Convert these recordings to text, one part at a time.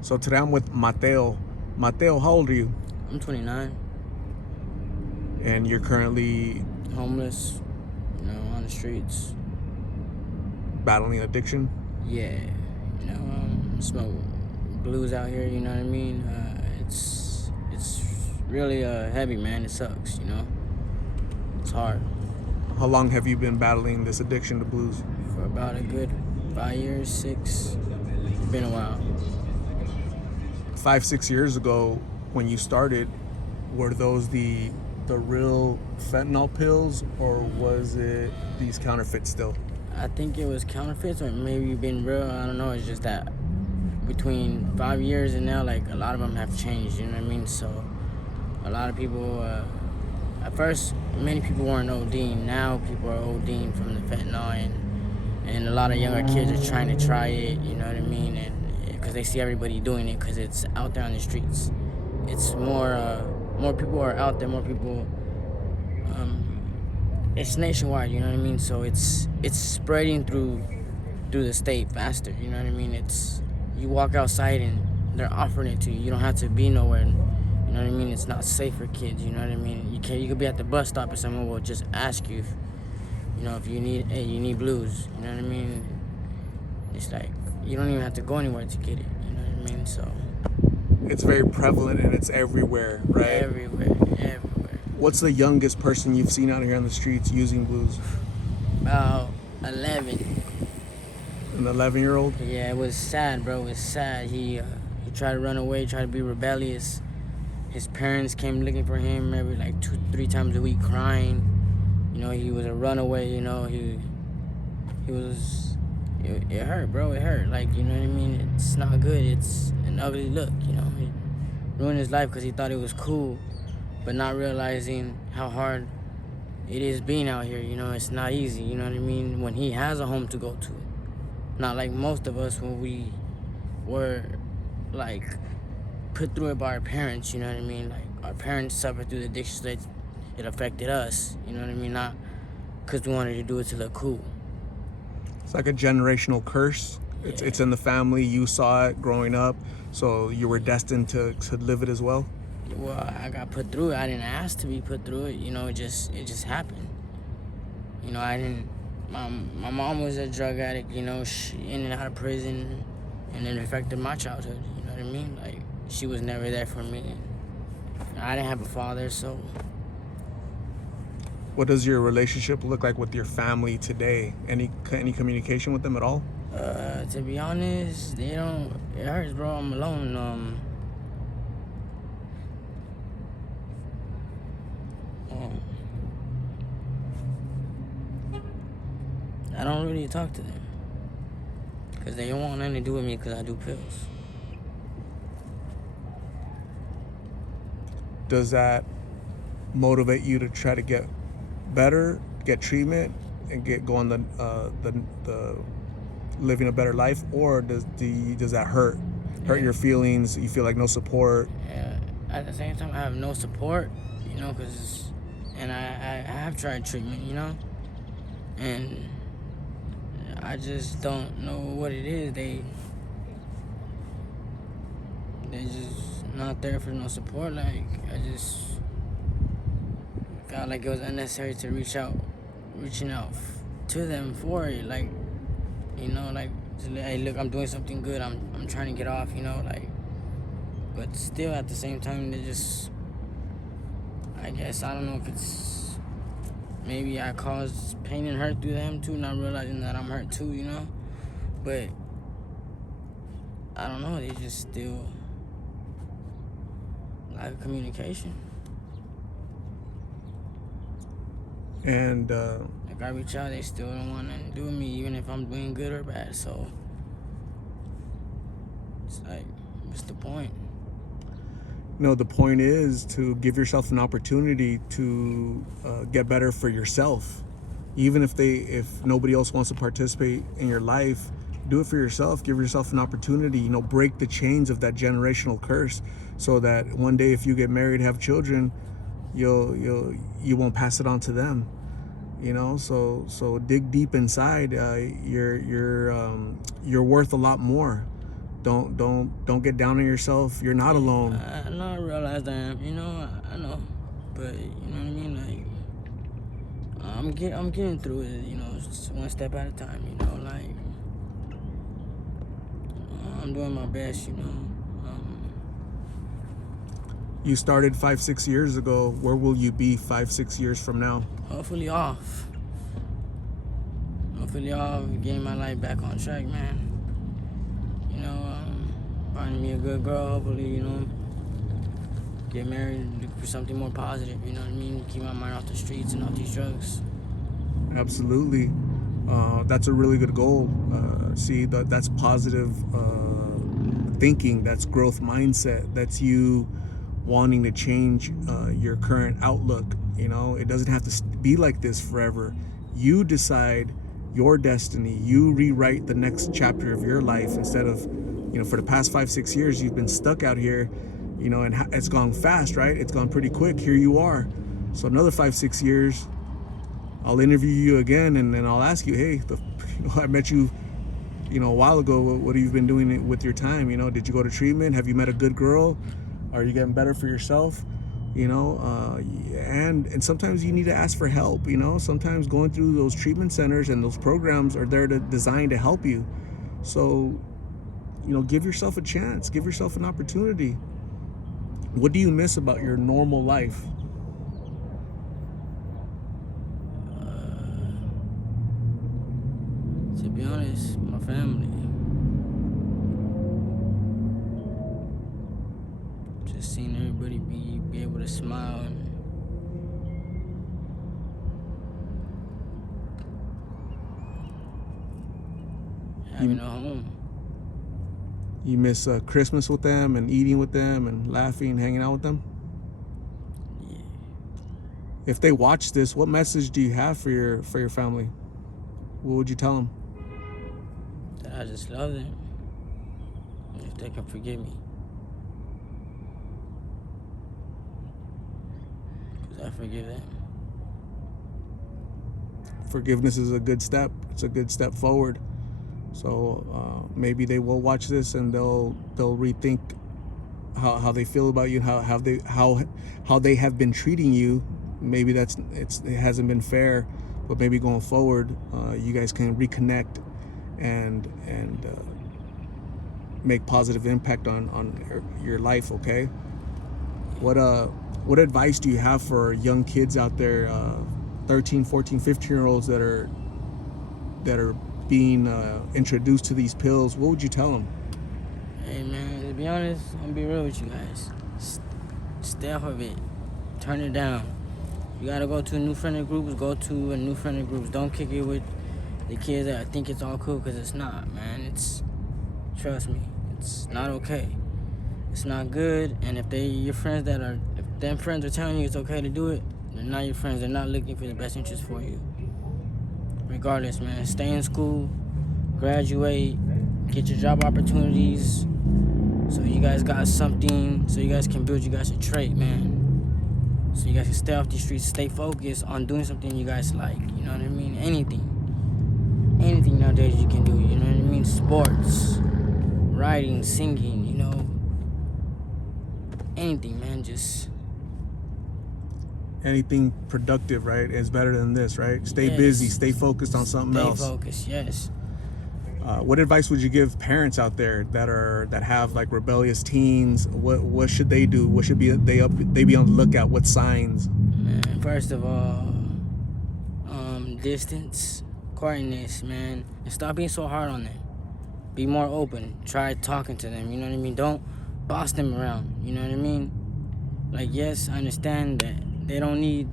So today I'm with Mateo. Mateo, how old are you? I'm 29, And you're currently homeless, on the streets. battling addiction? Yeah, smoke blues out here. You know what I mean? It's really heavy, man. It sucks. It's hard How long have you been battling this addiction to blues? for about a good 5 years, six. Been a while. 5, 6 years ago, when you started, were those the real fentanyl pills, or was it these counterfeits still? I think it was counterfeits or maybe been real. I don't know. It's just that between 5 years and now, like a lot of them have changed. You know what I mean? So a lot of people. At first, many people weren't ODing. Now people are ODing from the fentanyl, and a lot of younger kids are trying to try it. You know what I mean? And because they see everybody doing it, because it's out there on the streets. It's more people are out there. More people. It's nationwide. You know what I mean? So it's spreading through the state faster. You know what I mean? It's you walk outside and they're offering it to you. You don't have to be nowhere. You know what I mean? It's not safe for kids. You know what I mean? You could be at the bus stop and someone will just ask you if you need blues. You know what I mean? It's like you don't even have to go anywhere to get it. You know what I mean? So It's very prevalent and it's everywhere, right? everywhere. What's the youngest person you've seen out here on the streets using blues? About 11. An 11-year-old? Yeah, it was sad, bro. It was sad. He tried to run away, tried to be rebellious. His parents came looking for him every like 2-3 times a week, crying. He was a runaway. He was. It hurt, bro. It hurt. Like, you know what I mean? It's not good. It's an ugly look. He ruined his life because he thought it was cool, but not realizing how hard it is being out here. It's not easy. You know what I mean? When he has a home to go to, not like most of us when we were like put through it by our parents. You know what I mean? Like our parents suffered through the addiction, so it affected us. You know what I mean? Not because we wanted to do it to look cool. It's like a generational curse. It's in the family. You saw it growing up, so you were destined to live it as well. Well, I got put through it. I didn't ask to be put through it. It just happened. I didn't. My mom was a drug addict. She in and out of prison, and it affected my childhood. You know what I mean? Like she was never there for me. I didn't have a father, so. What does your relationship look like with your family today? Any communication with them at all? To be honest, they don't. It hurts, bro. I'm alone. I don't really talk to them because they don't want nothing to do with me because I do pills. Does that motivate you to try to get better, get treatment, and go on the living a better life, or does that hurt your feelings? You feel like no support. At the same time, I have no support, and I have tried treatment, and I just don't know what it is. They just not there for no support. Like I just felt like it was unnecessary to reaching out to them for it. Like, like, hey, look, I'm doing something good. I'm trying to get off. But still at the same time, they just. I guess I don't know if it's maybe I caused pain and hurt through them too, not realizing that I'm hurt too. But I don't know. They just still lack of communication. And Like I reach out, they still don't want nothing to do with me, even if I'm doing good or bad. So it's like, what's the point? no, the point is to give yourself an opportunity to get better for yourself. Even if nobody else wants to participate in your life, do it for yourself. Give yourself an opportunity. Break the chains of that generational curse, so that one day, if you get married, have children, you won't pass it on to them. So dig deep inside. You're worth a lot more. Don't get down on yourself. You're not alone. I know, I realize that I am. I know, but you know what I mean. Like, I'm getting through it. Just one step at a time. Like, I'm doing my best. You started 5-6 years ago. Where will you be 5-6 years from now? Hopefully off. Getting my life back on track, man. Finding me a good girl. Hopefully, get married, look for something more positive. You know what I mean? Keep my mind off the streets and off these drugs. Absolutely. That's a really good goal. See, that's positive thinking. That's growth mindset. That's you wanting to change your current outlook. It doesn't have to be like this forever. You decide your destiny. You rewrite the next chapter of your life instead of, for the past 5-6 years, you've been stuck out here, and it's gone fast, right? It's gone pretty quick. Here you are. So another 5-6 years, I'll interview you again, and then I'll ask you, hey, I met you, a while ago. What have you been doing with your time? Did you go to treatment? Have you met a good girl? Are you getting better for yourself? And sometimes you need to ask for help. Sometimes going through those treatment centers and those programs are there designed to help you. So, give yourself a chance. Give yourself an opportunity. What do you miss about your normal life? To be honest, my family. Just seeing everybody be able to smile and having a home. You miss Christmas with them and eating with them and laughing, hanging out with them? Yeah. If they watch this, what message do you have for your family? What would you tell them? That I just love them. If they can forgive me. Because I forgive them. Forgiveness is a good step. It's a good step forward. So maybe they will watch this and they'll rethink how they feel about you, how they have been treating you. Maybe it hasn't been fair, but maybe going forward, you guys can reconnect and make positive impact on your life. Okay. What advice do you have for young kids out there, 13, 14, 15-year-olds that are being introduced to these pills? What would you tell them? Hey man, to be honest, I'm gonna be real with you guys. Stay off of it. Turn it down. You gotta go to new friendly groups. Go to a new friendly groups. Don't kick it with the kids that think it's all cool, because it's not, man. Trust me, it's not okay. It's not good. And if them friends are telling you it's okay to do it, they're not your friends. They're not looking for the best interest for you. Regardless, man, stay in school, graduate, get your job opportunities, so you guys got something, so you guys can build you guys a trait, man. So you guys can stay off the streets, stay focused on doing something you guys like, you know what I mean? Anything nowadays you can do, you know what I mean? Sports, writing, singing, anything, man, just... Anything productive, right, is better than this, right? Stay Yes. busy, stay focused on something else. Stay focused, yes. What advice would you give parents out there that have like rebellious teens? What should they do? What should they be on the lookout? What signs? Man, first of all, distance, quietness, man, and stop being so hard on them. Be more open. Try talking to them. You know what I mean? Don't boss them around. You know what I mean? Like, yes, I understand that they don't need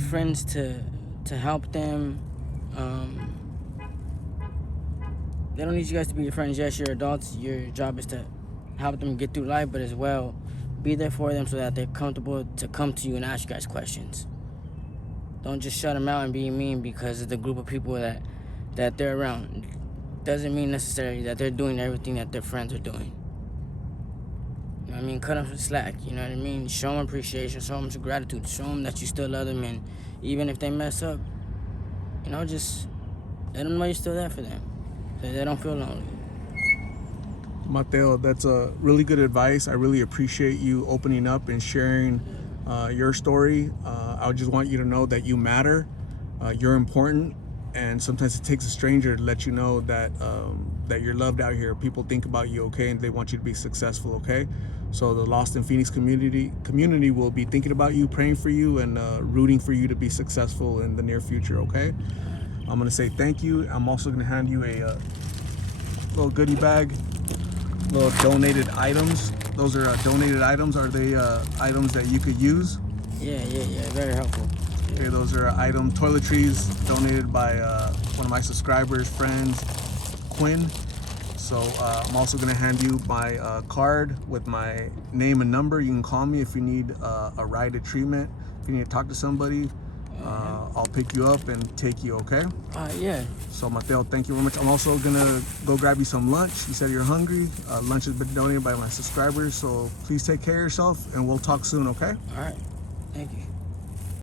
friends to help them. They don't need you guys to be your friends. Yes, you're adults. Your job is to help them get through life, but as well, be there for them so that they're comfortable to come to you and ask you guys questions. Don't just shut them out and be mean because of the group of people that they're around. Doesn't mean necessarily that they're doing everything that their friends are doing. You know what I mean? Cut them some slack, you know what I mean? Show them appreciation, show them some gratitude, show them that you still love them, and even if they mess up, just let them know you're still there for them, so they don't feel lonely. Mateo, that's a really good advice. I really appreciate you opening up and sharing your story. I just want you to know that you matter, you're important, and sometimes it takes a stranger to let you know that that you're loved out here. People think about you, okay, and they want you to be successful, okay? So the Lost in Phoenix community will be thinking about you, praying for you, and rooting for you to be successful in the near future, okay? I'm gonna say thank you. I'm also gonna hand you a little goodie bag, little donated items. Those are donated items. Are they items that you could use? Yeah, very helpful. Okay, those are toiletries donated by one of my subscribers, friends, Quinn. So I'm also gonna hand you my card with my name and number. You can call me if you need a ride to treatment. If you need to talk to somebody, I'll pick you up and take you, okay? Yeah. So Mateo, thank you very much. I'm also gonna go grab you some lunch. You said you're hungry. Lunch has been donated by my subscribers, so please take care of yourself and we'll talk soon, okay? All right. Thank you.